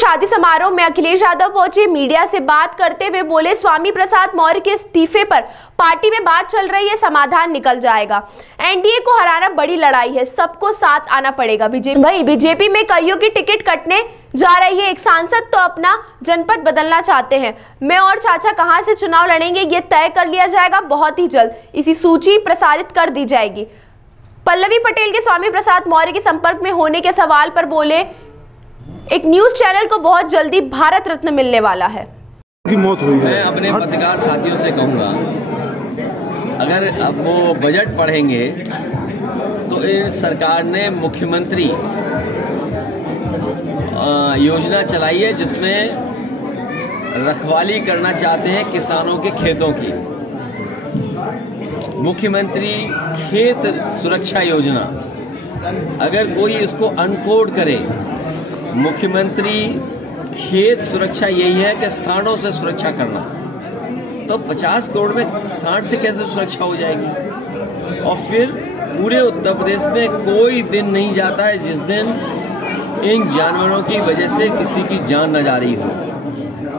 शादी समारोह में अखिलेश यादव पहुंचे। मीडिया से बात करते हुए बोले, स्वामी प्रसाद मौर्य के इस्तीफे पर पार्टी में बात चल रही है, समाधान निकल जाएगा। एनडीए को हराना बड़ी लड़ाई है, सबको साथ आना पड़ेगा। बीजेपी में कईयों की टिकट कटने जा रही है। एक सांसद तो अपना जनपद बदलना चाहते हैं। मैं और चाचा कहां से चुनाव लड़ेंगे ये तय कर लिया जाएगा बहुत ही जल्द। इसी सूची प्रसारित कर दी जाएगी। पल्लवी पटेल के स्वामी प्रसाद मौर्य के संपर्क में होने के सवाल पर बोले, एक न्यूज चैनल को बहुत जल्दी भारत रत्न मिलने वाला है। की मौत हुई है। मैं अपने पत्रकार साथियों से कहूंगा, अगर अब वो बजट पढ़ेंगे तो इस सरकार ने मुख्यमंत्री योजना चलाई है जिसमें रखवाली करना चाहते हैं किसानों के खेतों की। मुख्यमंत्री खेत सुरक्षा योजना, अगर कोई इसको अनकोड करे, मुख्यमंत्री खेत सुरक्षा यही है कि सांडों से सुरक्षा करना, तो 50 करोड़ में सांड से कैसे सुरक्षा हो जाएगी। और फिर पूरे उत्तर प्रदेश में कोई दिन नहीं जाता है जिस दिन इन जानवरों की वजह से किसी की जान न जा रही हो।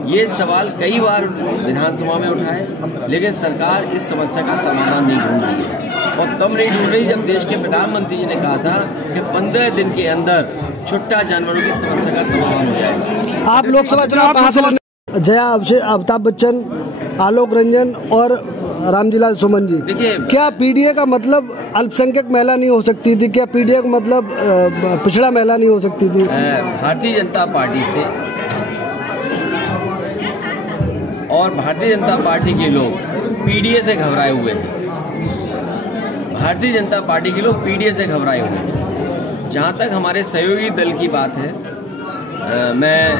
ये सवाल कई बार विधानसभा में उठा है, लेकिन सरकार इस समस्या का समाधान नहीं ढूंढ रही है। और तब नहीं ढूंढ रही जब देश के प्रधानमंत्री जी ने कहा था कि 15 दिन के अंदर छुट्टा जानवरों की समस्या का समाधान हो जाएगा। आप लोकसभा चुनाव कहाँ से लड़ने? जया, अमिताभ बच्चन, आलोक रंजन और रामजीलाल सुमन जी। देखिए, क्या पीडीए का मतलब अल्पसंख्यक महिला नहीं हो सकती थी? क्या पीडीए का मतलब पिछड़ा महिला नहीं हो सकती थी? भारतीय जनता पार्टी से और भारतीय जनता पार्टी के लोग पीडीए से घबराए हुए हैं। भारतीय जनता पार्टी के लोग पीडीए से घबराए हुए हैं। जहां तक हमारे सहयोगी दल की बात है, मैं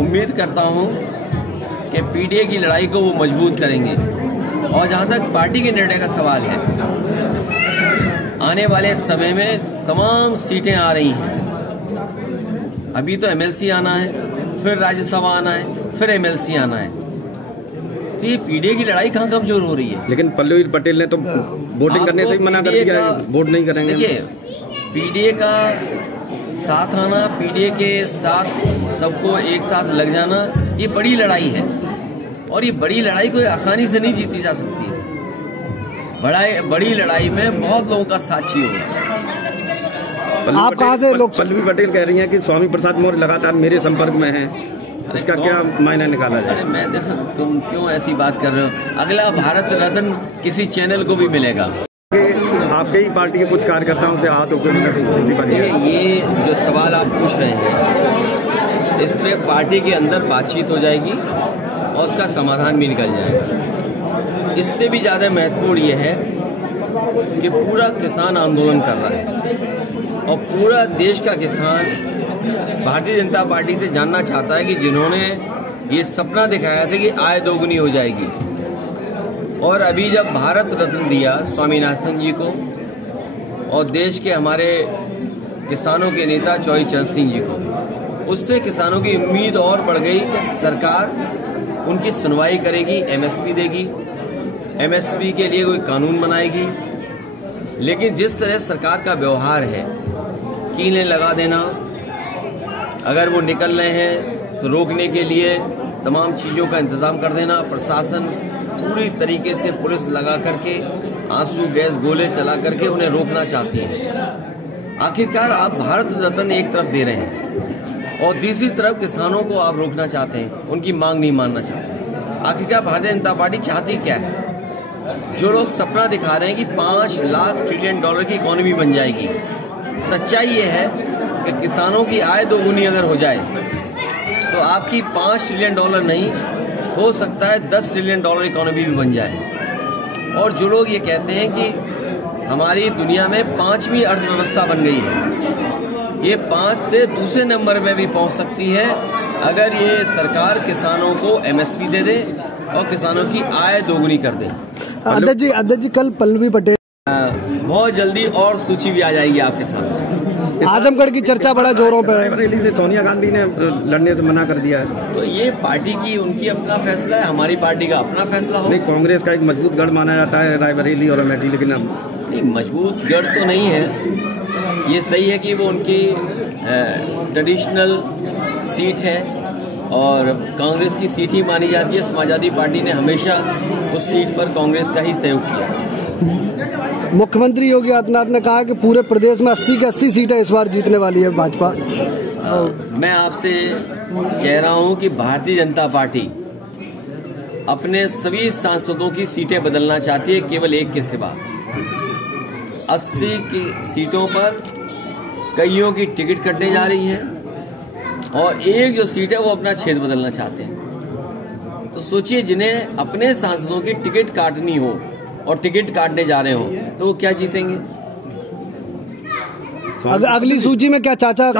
उम्मीद करता हूं कि पीडीए की लड़ाई को वो मजबूत करेंगे। और जहां तक पार्टी के निर्णय का सवाल है, आने वाले समय में तमाम सीटें आ रही हैं। अभी तो एमएलसी आना है, फिर राज्यसभा आना है, फिर एमएलसी आना है। तो ये पीडीए की लड़ाई कहाँ कमजोर हो रही है। लेकिन पल्लवी पटेल ने तो वोटिंग करने से ही मना कर दिया, वोट नहीं करेंगे। देखिए, पीडीए का साथ आना, पीडीए के साथ सबको एक साथ लग जाना, ये बड़ी लड़ाई है। और ये बड़ी लड़ाई कोई आसानी से नहीं जीती जा सकती है। बड़ी लड़ाई में बहुत लोगों का साथ चाहिए। आप कहाँ से लोग? पल्लवी पटेल कह रही हैं कि स्वामी प्रसाद मौर्य लगातार मेरे संपर्क में हैं, इसका क्या मायना निकाला जाए? मैं देखो, तुम क्यों ऐसी बात कर रहे हो? अगला भारत रत्न किसी चैनल को भी मिलेगा। आपके ही पार्टी के कुछ कार्यकर्ताओं से हाथ होकर इस्तीफा दिया। ये जो सवाल आप पूछ रहे हैं, इस पे पार्टी के अंदर बातचीत हो जाएगी और उसका समाधान भी निकल जाएगा। इससे भी ज्यादा महत्वपूर्ण ये है कि पूरा किसान आंदोलन कर रहा है और पूरा देश का किसान भारतीय जनता पार्टी से जानना चाहता है कि जिन्होंने ये सपना दिखाया था कि आय दोगुनी हो जाएगी, और अभी जब भारत रत्न दिया स्वामीनाथन जी को और देश के हमारे किसानों के नेता चौधरी चरण सिंह जी को, उससे किसानों की उम्मीद और बढ़ गई कि सरकार उनकी सुनवाई करेगी, एमएसपी देगी, एमएसपी के लिए कोई कानून बनाएगी। लेकिन जिस तरह सरकार का व्यवहार है, कीलें लगा देना, अगर वो निकल रहे हैं तो रोकने के लिए तमाम चीज़ों का इंतजाम कर देना, प्रशासन पूरी तरीके से पुलिस लगा करके आंसू गैस गोले चला करके उन्हें रोकना चाहती है। आखिरकार आप भारत रत्न एक तरफ दे रहे हैं और दूसरी तरफ किसानों को आप रोकना चाहते हैं, उनकी मांग नहीं मानना चाहते। आखिरकार भारतीय जनता पार्टी चाहती क्या है? जो लोग सपना दिखा रहे हैं कि 5 लाख ट्रिलियन डॉलर की इकोनॉमी बन जाएगी, सच्चाई ये है कि किसानों की आय दोगुनी अगर हो जाए तो आपकी 5 ट्रिलियन डॉलर नहीं, हो सकता है 10 ट्रिलियन डॉलर इकोनॉमी भी बन जाए। और जो लोग ये कहते हैं कि हमारी दुनिया में 5वीं अर्थव्यवस्था बन गई है, ये 5 से दूसरे नंबर में भी पहुंच सकती है अगर ये सरकार किसानों को एमएसपी दे दे और किसानों की आय दोगुनी कर दे। अध्यक्ष जी, कल पल्लवी पटेल बहुत जल्दी और सूची भी आ जाएगी आपके साथ। आजमगढ़ की चर्चा बड़ा जोरों पे है। रैली से सोनिया गांधी ने लड़ने से मना कर दिया है। तो ये पार्टी की उनकी अपना फैसला है, हमारी पार्टी का अपना फैसला हो। नहीं, कांग्रेस का एक मजबूत गढ़ माना जाता है रायबरेली और अमेठी, लेकिन अब नहीं, मजबूत गढ़ तो नहीं है। ये सही है कि वो उनकी ट्रेडिशनल सीट है और कांग्रेस की सीट ही मानी जाती है। समाजवादी पार्टी ने हमेशा उस सीट पर कांग्रेस का ही सहयोग किया। मुख्यमंत्री योगी आदित्यनाथ ने कहा कि पूरे प्रदेश में 80 की 80 सीटें इस बार जीतने वाली है भाजपा। मैं आपसे कह रहा हूं कि भारतीय जनता पार्टी अपने सभी सांसदों की सीटें बदलना चाहती है, केवल एक के सिवा। 80 की सीटों पर कईयों की टिकट कटने जा रही है और एक जो सीट है वो अपना क्षेत्र बदलना चाहते हैं। तो सोचिए, जिन्हें अपने सांसदों की टिकट काटनी हो और टिकट काटने जा रहे हो तो वो क्या जीतेंगे? अगली सूची में क्या चाचा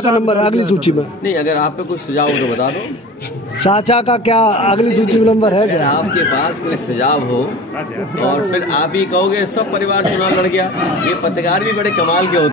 का नंबर है अगली सूची में? नहीं, अगर आप पे कुछ सुझाव हो तो बता दो। चाचा का क्या अगली सूची में नंबर है? अगर आपके पास कोई सुझाव हो और फिर आप ही कहोगे सब परिवार चुनाव लड़ गया, ये पत्रकार भी बड़े कमाल के होते हैं।